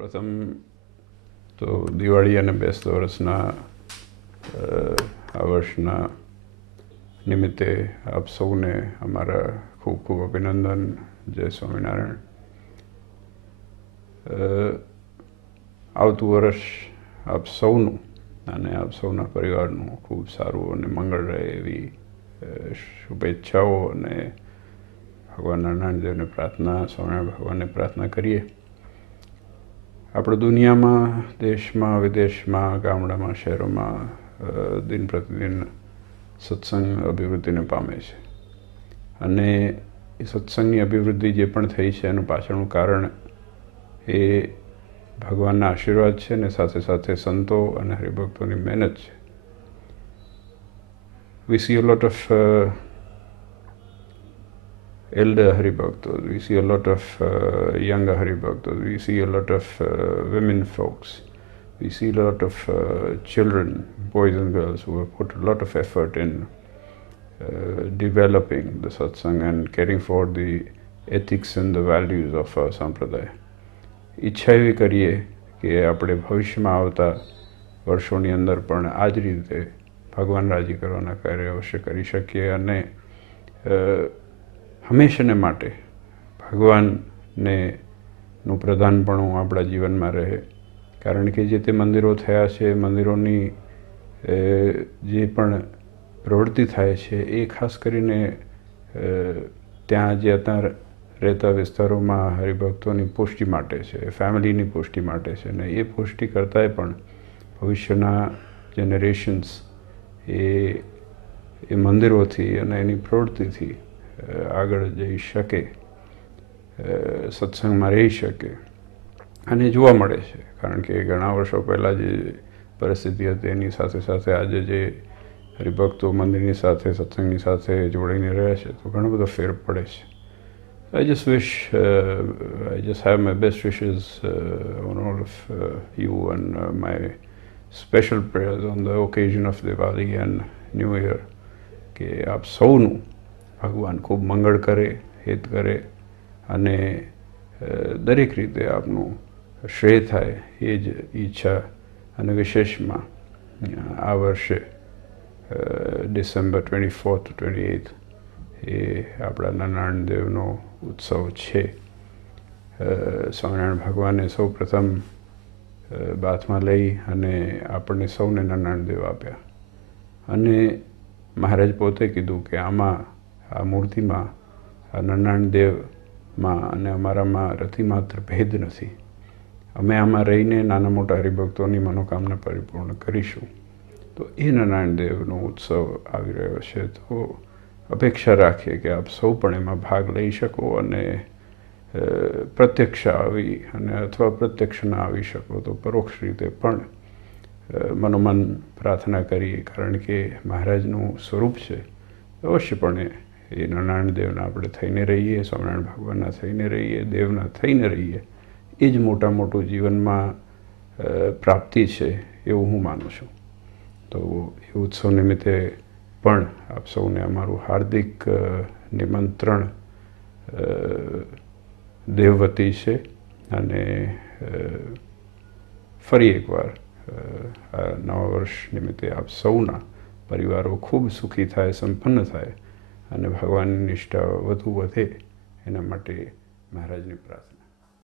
પ્રથમ તો દિવાળી અને બેસતા વર્ષના આ વર્ષના નિમિત્તે આપ સૌને અમારા ખૂબ ખૂબ અભિનંદન. જય સ્વામિનારાયણ. આવતું વર્ષ આપ સૌનું અને આપ સૌના પરિવારનું ખૂબ સારું અને મંગળ રહે એવી શુભેચ્છાઓ અને ભગવાન નારાયણદેવને પ્રાર્થના, સ્વામિનારાયણ ભગવાનને પ્રાર્થના કરીએ. આપણે દુનિયામાં, દેશમાં, વિદેશમાં, ગામડામાં, શહેરોમાં દિન પ્રતિદિન સત્સંગ અભિવૃદ્ધિને પામે છે અને એ સત્સંગની અભિવૃદ્ધિ જે પણ થઈ છે એનું પાછળનું કારણ એ ભગવાનના આશીર્વાદ છે ને સાથે સાથે સંતો અને હરિભક્તોની મહેનત છે. We see a lot of elder Haribhaktas, we see a lot of younger Haribhaktas, we see a lot of women folks, we see a lot of children, boys and girls who have put a lot of effort in developing the satsang and caring for the ethics and the values of our sampradaya. ઈચ્છા એવી કરીએ કે આપણે ભવિષ્યમાં આવતા વર્ષોની અંદર પણ આ જ રીતે ભગવાન રાજી કરવાના કાર્ય અવશ્ય કરી શકીએ અને હંમેશાને માટે ભગવાનને નું પ્રધાનપણું આપણા જીવનમાં રહે. કારણ કે જે તે મંદિરો થયા છે, મંદિરોની જે પણ પ્રવૃત્તિ થાય છે એ ખાસ કરીને ત્યાં જે અત્યારે રહેતા વિસ્તારોમાં હરિભક્તોની પુષ્ટિ માટે છે, ફેમિલીની પુષ્ટિ માટે છે અને એ પુષ્ટિ કરતાંય પણ ભવિષ્યના જનરેશન્સ એ મંદિરોથી અને એની પ્રવૃત્તિથી આગળ જઈ શકે, સત્સંગમાં રહી શકે અને જોવા મળે છે. કારણ કે ઘણા વર્ષો પહેલાં જે પરિસ્થિતિ હતી એની સાથે સાથે આજે જે હરિભક્તો મંદિરની સાથે, સત્સંગની સાથે જોડાઈને રહ્યા છે તો ઘણો બધો ફેર પડે છે. I just have my best wishes on all of you and my special prayers on the occasion of Diwali and New Year કે આપ સૌનું ભગવાન ખૂબ મંગળ કરે, હિત કરે અને દરેક રીતે આપનું શ્રેય થાય એ જ ઈચ્છા અને વિશેષમાં આ વર્ષે ડિસેમ્બર 24 to 28 એ આપણા નારાયણ દેવનો ઉત્સવ છે. સ્વામિનારાયણ ભગવાને સૌ પ્રથમ બાથમાં લઈ અને આપણને સૌને નારાયણ દેવ આપ્યા અને મહારાજ પોતે કીધું કે આમાં, આ મૂર્તિમાં, આ નારાયણ દેવમાં અને અમારામાં રતિમાત્ર ભેદ નથી. અમે આમાં રહીને નાના મોટા હરિભક્તોની મનોકામના પરિપૂર્ણ કરીશું. તો એ નારાયણ દેવનો ઉત્સવ આવી રહ્યો છે. તો અપેક્ષા રાખીએ કે આપ સૌ પણ એમાં ભાગ લઈ શકો અને પ્રત્યક્ષ આવી અને અથવા પ્રત્યક્ષ ના આવી શકો તો પરોક્ષ રીતે પણ મનોમન પ્રાર્થના કરીએ. કારણ કે મહારાજનું સ્વરૂપ છે અવશ્યપણે એ નારાયણ દેવના આપણે થઈને રહીએ, સ્વામિનારાયણ ભગવાનના થઈને રહીએ, દેવના થઈને રહીએ, એ જ મોટું જીવનમાં પ્રાપ્તિ છે એવું હું માનું છું. તો એ ઉત્સવ નિમિત્તે પણ આપ સૌને અમારું હાર્દિક નિમંત્રણ દેવવતી છે અને ફરી એકવાર આ નવા વર્ષ નિમિત્તે આપ સૌના પરિવારો ખૂબ સુખી થાય, સંપન્ન થાય અને ભગવાનની નિષ્ઠા વધુ વધે એના માટે મહારાજની પ્રાર્થના.